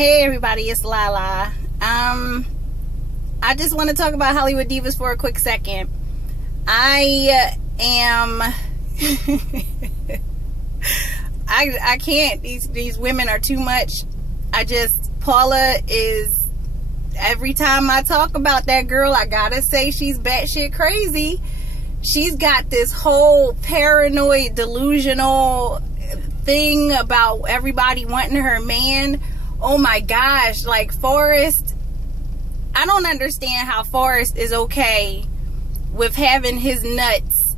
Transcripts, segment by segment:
Hey everybody, it's Lala. I just want to talk about Hollywood Divas for a quick second. I am I can't. These women are too much. Paula is, every time I talk about that girl, I gotta say she's batshit crazy. She's got this whole paranoid, delusional thing about everybody wanting her man. Oh my gosh, like Forrest, I don't understand how Forrest is okay with having his nuts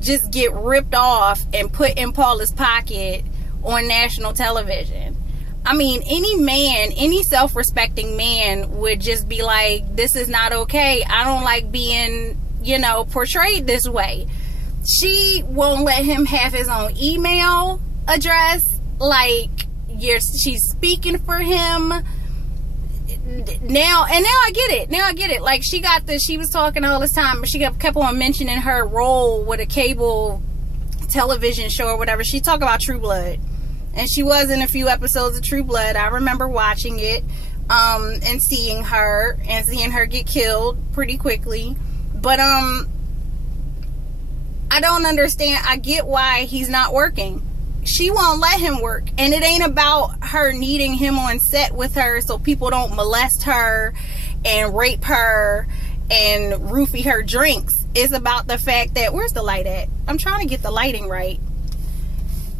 just get ripped off and put in Paula's pocket on national television. I mean, any man, any self-respecting man would just be like, this is not okay. I don't like being, portrayed this way. She won't let him have his own email address. Like, she's speaking for him now I get it. Like, she was talking all this time, but she kept on mentioning her role with a cable television show or whatever. She talked about True Blood, and she was in a few episodes of True Blood. I remember watching it and seeing her get killed pretty quickly. But I don't understand. I get why he's not working. She won't let him work, and it ain't about her needing him on set with her so people don't molest her and rape her and roofie her drinks. It's about the fact that, where's the light at? I'm trying to get the lighting right.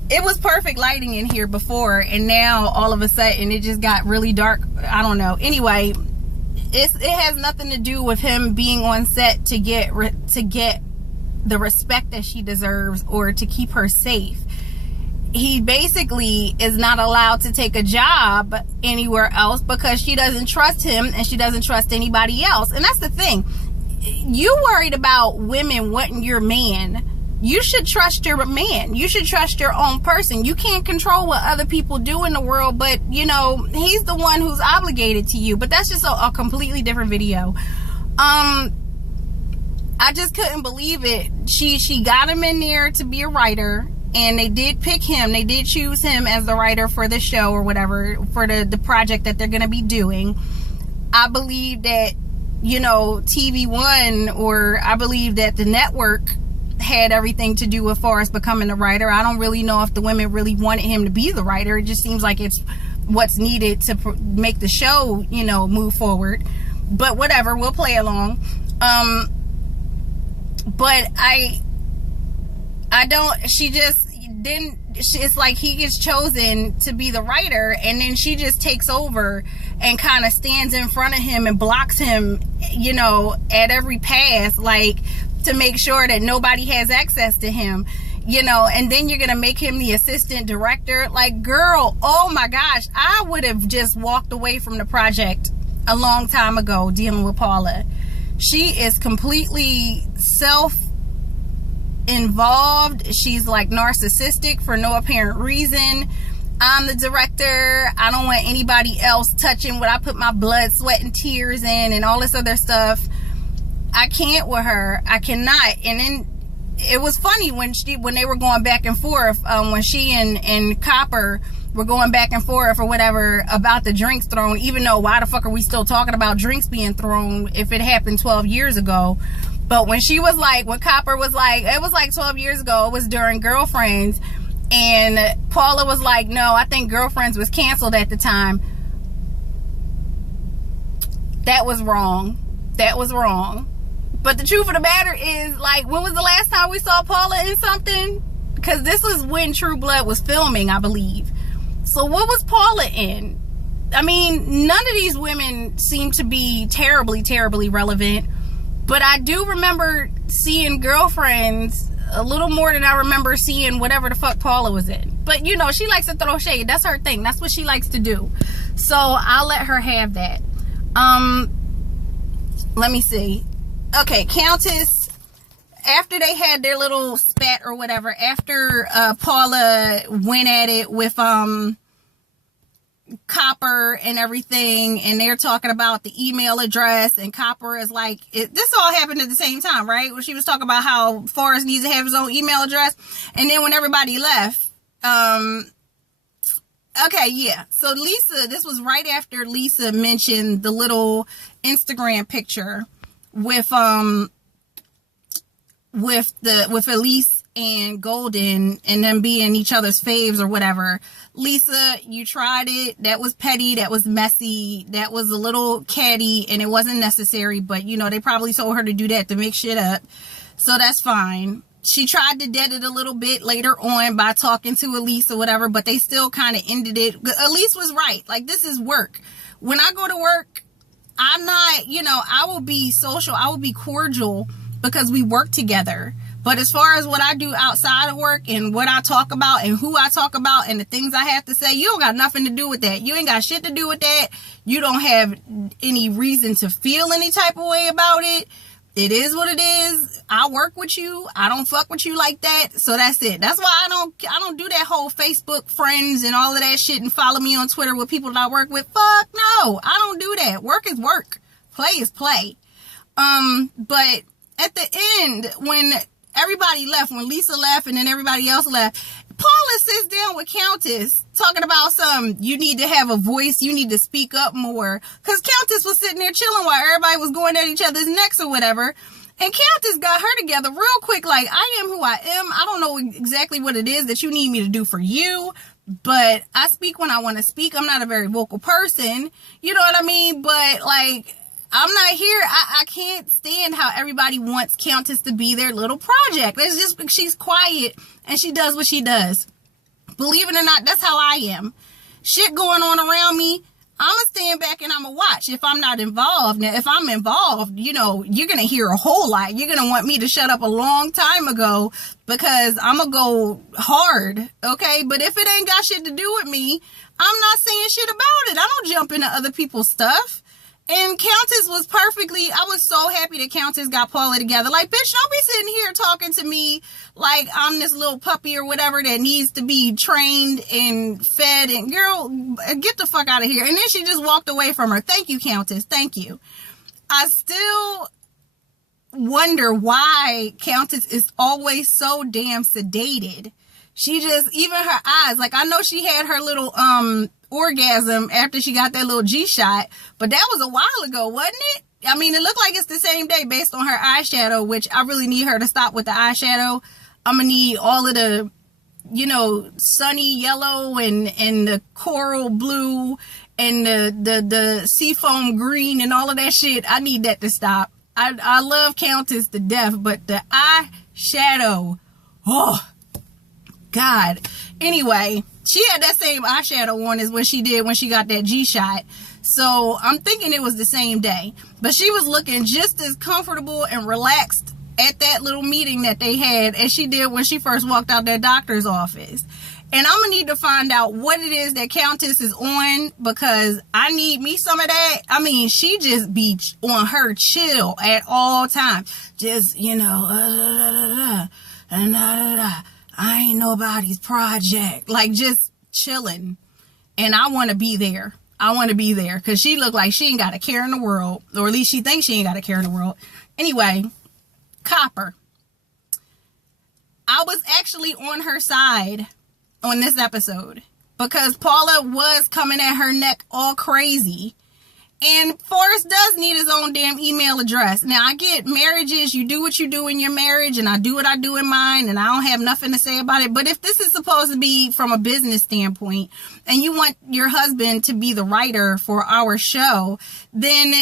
It was perfect lighting in here before, and now all of a sudden it just got really dark. I don't know. Anyway, it has nothing to do with him being on set to get the respect that she deserves or to keep her safe. He basically is not allowed to take a job anywhere else because she doesn't trust him and she doesn't trust anybody else. And that's the thing. You worried about women wanting your man. You should trust your man. You should trust your own person. You can't control what other people do in the world, but he's the one who's obligated to you. But that's just a completely different video. I just couldn't believe it. She got him in there to be a writer, and they did pick him. They did choose him as the writer for the show or whatever, for the project that they're going to be doing. I believe that, TV One, or I believe that the network had everything to do with Forrest becoming the writer. I don't really know if the women really wanted him to be the writer. It just seems like it's what's needed to make the show, move forward. But whatever, we'll play along. But it's like he gets chosen to be the writer, and then she just takes over and kind of stands in front of him and blocks him, at every pass, like, to make sure that nobody has access to him, and then you're gonna make him the assistant director. Like, girl, oh my gosh, I would have just walked away from the project a long time ago dealing with Paula. She is completely involved. She's like narcissistic for no apparent reason. I'm the director. I don't want anybody else touching what I put my blood, sweat, and tears in, and all this other stuff. I can't with her. I cannot. And then it was funny when they were going back and forth, when she and Copper were going back and forth or whatever about the drinks thrown, even though why the fuck are we still talking about drinks being thrown if it happened 12 years ago? But when Copper was like, it was like 12 years ago, it was during Girlfriends, and Paula was like, no, I think Girlfriends was canceled at the time. That was wrong. But the truth of the matter is, like, when was the last time we saw Paula in something? Because this was when True Blood was filming, I believe. So what was Paula in? I mean, none of these women seem to be terribly, terribly relevant. But I do remember seeing Girlfriends a little more than I remember seeing whatever the fuck Paula was in. But, she likes to throw shade. That's her thing. That's what she likes to do. So I'll let her have that. Let me see. Okay, Countess, after they had their little spat or whatever, after Paula went at it with Copper and everything, and they're talking about the email address, and Copper is like, this all happened at the same time, right? When she was talking about how Forrest needs to have his own email address, and then when everybody left, Okay, yeah. So Lisa, this was right after Lisa mentioned the little Instagram picture with Elise and Golden and them being each other's faves or whatever. Lisa, you tried it. That was petty. That was messy. That was a little catty, and it wasn't necessary. But, you know, they probably told her to do that to make shit up. So that's fine. She tried to dead it a little bit later on by talking to Elise or whatever, but they still kind of ended it. Elise was right. Like, this is work. When I go to work, I'm not, you know, I will be social. I will be cordial because we work together. But as far as what I do outside of work and what I talk about and who I talk about and the things I have to say, you don't got nothing to do with that. You ain't got shit to do with that. You don't have any reason to feel any type of way about it. It is what it is. I work with you. I don't fuck with you like that. So that's it. That's why I don't do that whole Facebook friends and all of that shit and follow me on Twitter with people that I work with. Fuck no. I don't do that. Work is work. Play is play. But at the end, when everybody left, when Lisa left and then everybody else left, Paula sits down with Countess talking about you need to have a voice, you need to speak up more. Because Countess was sitting there chilling while everybody was going at each other's necks or whatever. And Countess got her together real quick, like, I am who I am. I don't know exactly what it is that you need me to do for you, but I speak when I want to speak. I'm not a very vocal person. You know what I mean? But, like, I'm not here. I can't stand how everybody wants Countess to be their little project. It's just, she's quiet and she does what she does. Believe it or not, that's how I am. Shit going on around me, I'm going to stand back and I'm going to watch if I'm not involved. Now, if I'm involved, you know, you're going to hear a whole lot. You're going to want me to shut up a long time ago because I'm going to go hard, okay? But if it ain't got shit to do with me, I'm not saying shit about it. I don't jump into other people's stuff. And Countess was I was so happy that Countess got Paula together. Like, bitch, don't be sitting here talking to me like I'm this little puppy or whatever that needs to be trained and fed. And girl, get the fuck out of here. And then she just walked away from her. Thank you, Countess. Thank you. I still wonder why Countess is always so damn sedated. She just, even her eyes, like, I know she had her little, orgasm after she got that little G-shot, but that was a while ago, wasn't it? I mean, it looked like it's the same day based on her eyeshadow, which I really need her to stop with the eyeshadow. I'm gonna need all of the, you know, sunny yellow and the coral blue and the seafoam green and all of that shit. I need that to stop. I love Countess to death, but the eyeshadow, oh God. Anyway, she had that same eyeshadow on as what she did when she got that G-shot. So I'm thinking it was the same day. But she was looking just as comfortable and relaxed at that little meeting that they had as she did when she first walked out that doctor's office. And I'm going to need to find out what it is that Countess is on, because I need me some of that. I mean, she just be on her chill at all times. Just, you know, I ain't nobody's project. Like, just chilling. And I want to be there. I want to be there because she looked like she ain't got a care in the world. Or at least she thinks she ain't got a care in the world. Anyway, Copper. I was actually on her side on this episode because Paula was coming at her neck all crazy. And Forrest does need his own damn email address. Now, I get marriages. You do what you do in your marriage, and I do what I do in mine, and I don't have nothing to say about it. But if this is supposed to be from a business standpoint, and you want your husband to be the writer for our show, then,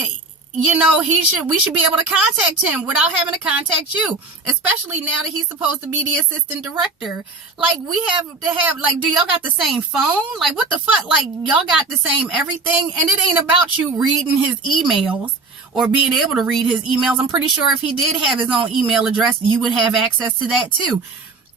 you know, we should be able to contact him without having to contact you, especially now that he's supposed to be the assistant director. Like, we have to have, like, do y'all got the same phone? Like, what the fuck? Like, y'all got the same everything, and it ain't about you reading his emails or being able to read his emails. I'm pretty sure if he did have his own email address, you would have access to that too.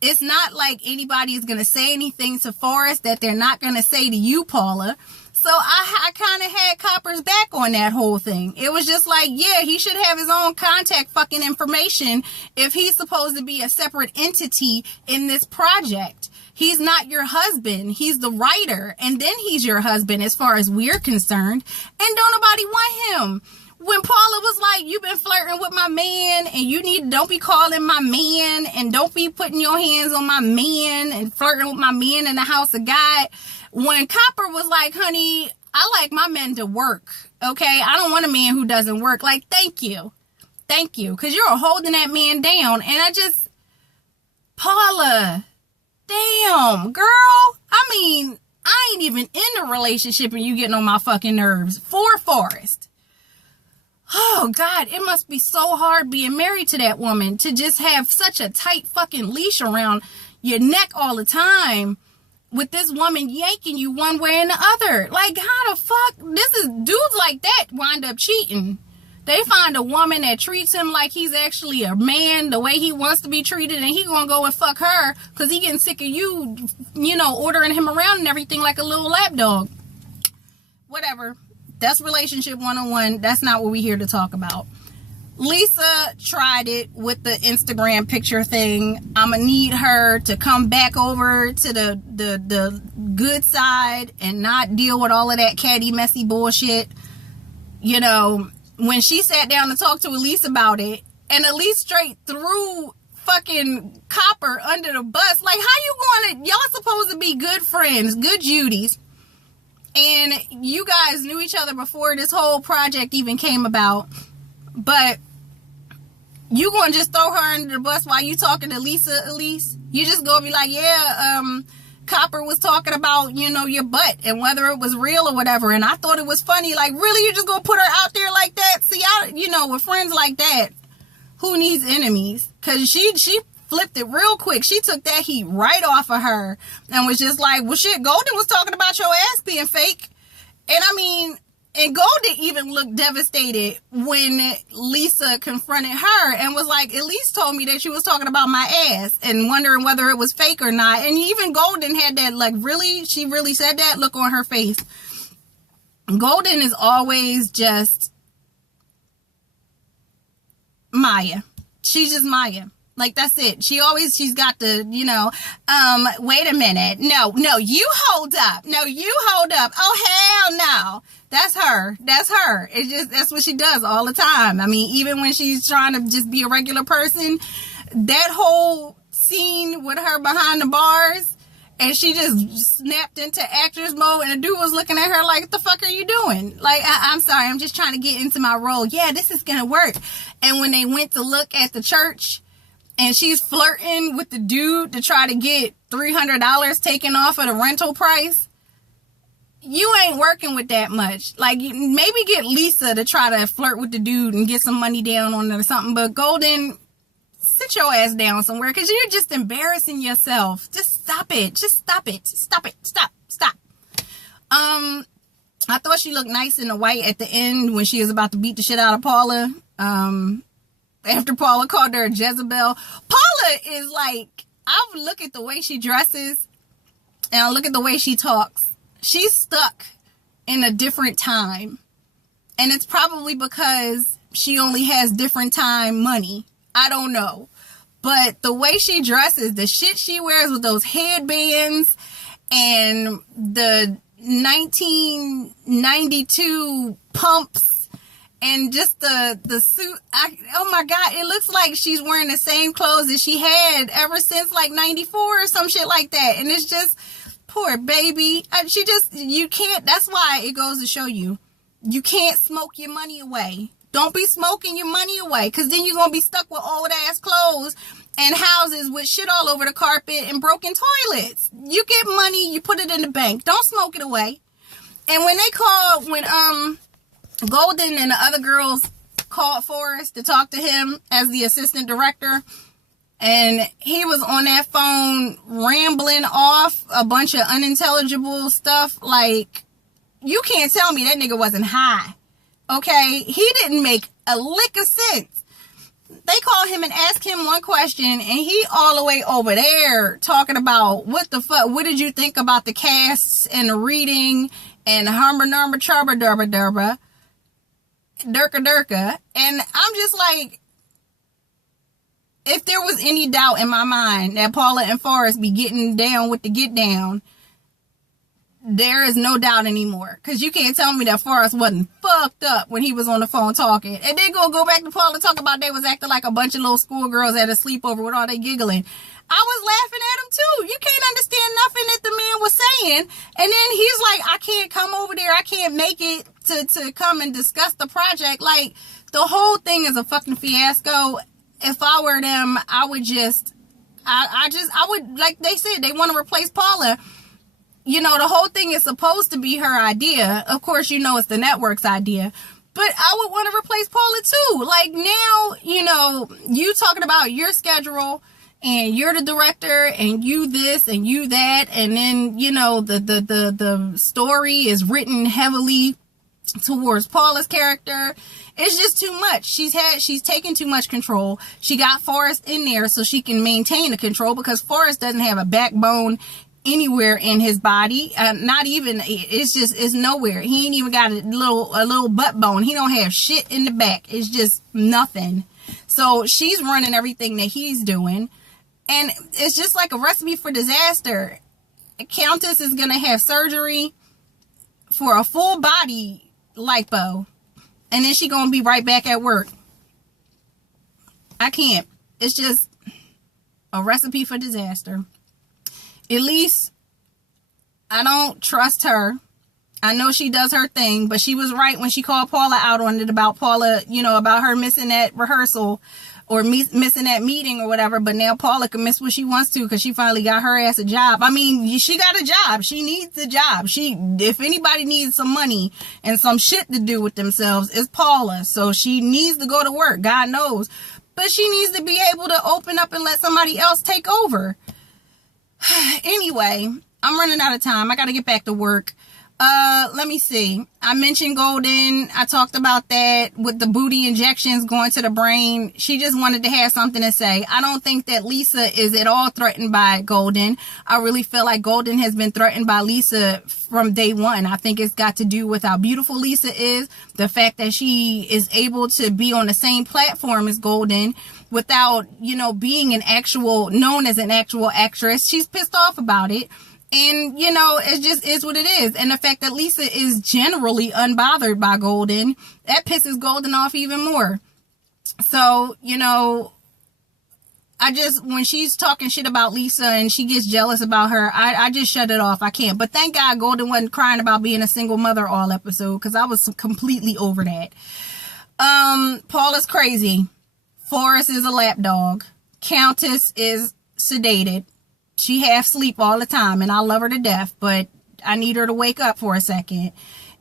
It's not like anybody is going to say anything to Forrest that they're not going to say to you, Paula. So I kind of had Copper's back on that whole thing. It was just like, yeah, he should have his own contact fucking information if he's supposed to be a separate entity in this project. He's not your husband. He's the writer. And then he's your husband as far as we're concerned. And don't nobody want him. When Paula was like, you've been flirting with my man and don't be calling my man and don't be putting your hands on my man and flirting with my man in the house of God. when Copper was like, honey, I like my men to work, okay? I don't want a man who doesn't work. Like, thank you. Thank you. Because you're holding that man down. And Paula, damn, girl. I mean, I ain't even in a relationship and you getting on my fucking nerves. For Forrest. Oh, God, it must be so hard being married to that woman to just have such a tight fucking leash around your neck all the time with this woman yanking you one way and the other. Like, how the fuck? Dudes like that wind up cheating. They find a woman that treats him like he's actually a man, the way he wants to be treated, and he gonna go and fuck her because he getting sick of you, ordering him around and everything like a little lapdog. Whatever. That's relationship 101. That's not what we're here to talk about. Lisa tried it with the Instagram picture thing. I'm gonna need her to come back over to the good side and not deal with all of that catty, messy bullshit. When she sat down to talk to Elise about it, and Elise straight threw fucking Copper under the bus. Like, how you y'all supposed to be good friends, good Judies. And you guys knew each other before this whole project even came about. But you gonna just throw her under the bus while you talking to Lisa, Elise? You just gonna be like, yeah, Copper was talking about, your butt and whether it was real or whatever. And I thought it was funny. Like, really? You just gonna put her out there like that? See, with friends like that, who needs enemies? Because she flipped it real quick. She took that heat right off of her and was just like, well, shit, Golden was talking about your ass being fake. And Golden even looked devastated when Lisa confronted her and was like, Elise told me that she was talking about my ass and wondering whether it was fake or not. And even Golden had that, like, really? She really said that? Look on her face. Golden is always just Maya. She's just Maya. Like, that's it. She's got the, wait a minute. No, you hold up. No, you hold up. Oh, hell no. That's her. That's what she does all the time. I mean, even when she's trying to just be a regular person, that whole scene with her behind the bars, and she just snapped into actress mode, and the dude was looking at her like, what the fuck are you doing? Like, I'm sorry, I'm just trying to get into my role. Yeah, this is gonna work. And when they went to look at the church, and she's flirting with the dude to try to get $300 taken off of the rental price, you ain't working with that much. Like, maybe get Lisa to try to flirt with the dude and get some money down on it or something. But Golden, sit your ass down somewhere because you're just embarrassing yourself. Just stop it. Just stop it. Stop it. Stop. I thought she looked nice in the white at the end when she was about to beat the shit out of Paula. After Paula called her a Jezebel. Paula is like, I look at the way she dresses and I look at the way she talks. She's stuck in a different time. And it's probably because she only has different time money. I don't know. But the way she dresses, the shit she wears with those headbands and the 1992 pumps and just the suit. Oh my God, it looks like she's wearing the same clothes that she had ever since like 94 or some shit like that. And it's just, poor baby. You can't, that's why it goes to show you can't smoke your money away. Don't be smoking your money away, because then you're going to be stuck with old ass clothes and houses with shit all over the carpet and broken toilets. You get money, you put it in the bank. Don't smoke it away. And when Golden and the other girls called Forrest to talk to him as the assistant director, and he was on that phone rambling off a bunch of unintelligible stuff, like, you can't tell me that nigga wasn't high. Okay? He didn't make a lick of sense. They called him and asked him one question, and he all the way over there talking about what the fuck, what did you think about the casts and the reading and harma narma charba durba durba durka durka. And I'm just like, if there was any doubt in my mind that Paula and Forrest be getting down with the get down, there is no doubt anymore. Because you can't tell me that Forrest wasn't fucked up when he was on the phone talking. And then go back to Paul and talk about they was acting like a bunch of little schoolgirls at a sleepover with all they giggling. I was laughing at him too. You can't understand nothing that the man was saying. And then he's like, I can't come over there. I can't make it to come and discuss the project. Like, the whole thing is a fucking fiasco. If I were them, I would just, I would, like they said, they want to replace Paula. You know, the whole thing is supposed to be her idea. Of course, you know, it's the network's idea. But I would want to replace Paula too. Like, now, you know, you talking about your schedule and you're the director and you this and you that. And then, you know, the story is written heavily towards Paula's character. It's just too much. She's taken too much control. She got Forrest in there so she can maintain the control, because Forrest doesn't have a backbone anywhere in his body. Not even, it's nowhere. He ain't even got a little butt bone. He don't have shit in the back. It's just nothing. So she's running everything that he's doing. And it's just like a recipe for disaster. Countess is going to have surgery for a full body lipo. And then she going to be right back at work. I can't. It's just a recipe for disaster. Elise, I don't trust her. I know she does her thing, but she was right when she called Paula out on it about Paula, you know, about her missing that rehearsal or missing that meeting or whatever. But now Paula can miss what she wants to because she finally got her ass a job. I mean, she got a job. She needs a job. If anybody needs some money and some shit to do with themselves, it's Paula. So she needs to go to work. God knows. But she needs to be able to open up and let somebody else take over. Anyway, I'm running out of time. I got to get back to work. Let me see. I mentioned Golden. I talked about that with the booty injections going to the brain. She just wanted to have something to say. I don't think that Lisa is at all threatened by Golden. I really feel like Golden has been threatened by Lisa from day one. I think it's got to do with how beautiful Lisa is. The fact that she is able to be on the same platform as Golden without, you know, being known as an actual actress. She's pissed off about it. And, you know, it just is what it is. And the fact that Lisa is generally unbothered by Golden, that pisses Golden off even more. So, you know, when she's talking shit about Lisa and she gets jealous about her, I just shut it off. I can't. But thank God Golden wasn't crying about being a single mother all episode, because I was completely over that. Paula's crazy. Forrest is a lapdog. Countess is sedated. She half sleep all the time, and I love her to death, but I need her to wake up for a second.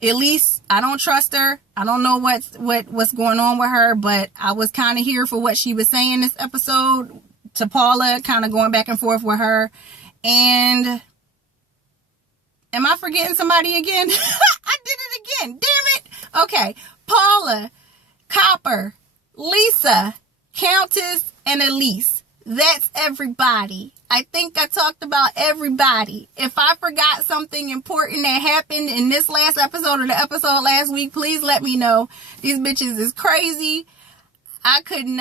Elise, I don't trust her. I don't know what's going on with her, but I was kind of here for what she was saying this episode to Paula, kind of going back and forth with her. And am I forgetting somebody again? I did it again. Damn it. Okay. Paula, Copper, Lisa, Countess, and Elise. That's everybody. I think I talked about everybody. If I forgot something important that happened in this last episode or the episode last week, please let me know. These bitches is crazy. I couldn't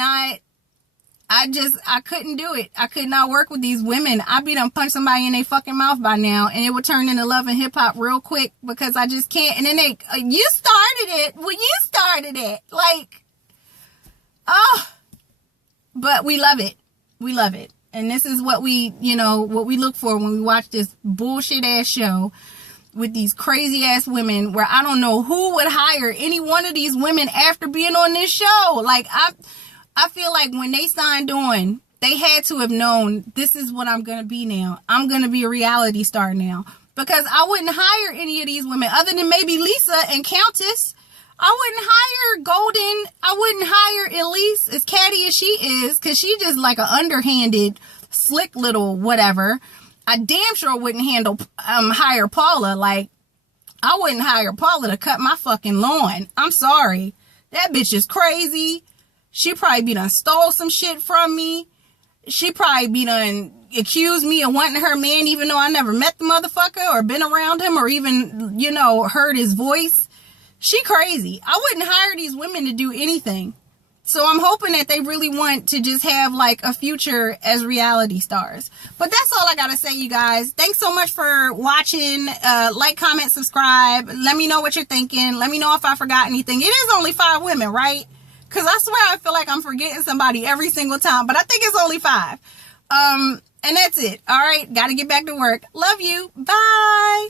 do it. I could not work with these women. I'd be done punch somebody in their fucking mouth by now, and it would turn into Love and Hip Hop real quick, because I just can't. And then you started it. Well, you started it. Like, oh. But we love it. We love it. And this is what we look for when we watch this bullshit ass show with these crazy ass women, where I don't know who would hire any one of these women after being on this show. Like, I feel like when they signed on, they had to have known, this is what I'm going to be now. I'm going to be a reality star now. Because I wouldn't hire any of these women other than maybe Lisa and Countess. I wouldn't hire Golden. I wouldn't hire Elise, as catty as she is, because she's just like an underhanded, slick little whatever. I damn sure wouldn't hire Paula. Like, I wouldn't hire Paula to cut my fucking lawn. I'm sorry. That bitch is crazy. She probably be done stole some shit from me. She probably be done accused me of wanting her man, even though I never met the motherfucker or been around him or even, heard his voice. She crazy. I wouldn't hire these women to do anything. So I'm hoping that they really want to just have like a future as reality stars. But that's all I gotta say, you guys. Thanks so much for watching. Like, comment, subscribe. Let me know what you're thinking. Let me know if I forgot anything. It is only 5 women, right? Because I swear I feel like I'm forgetting somebody every single time. But I think it's only 5. And that's it. All right. Got to get back to work. Love you. Bye.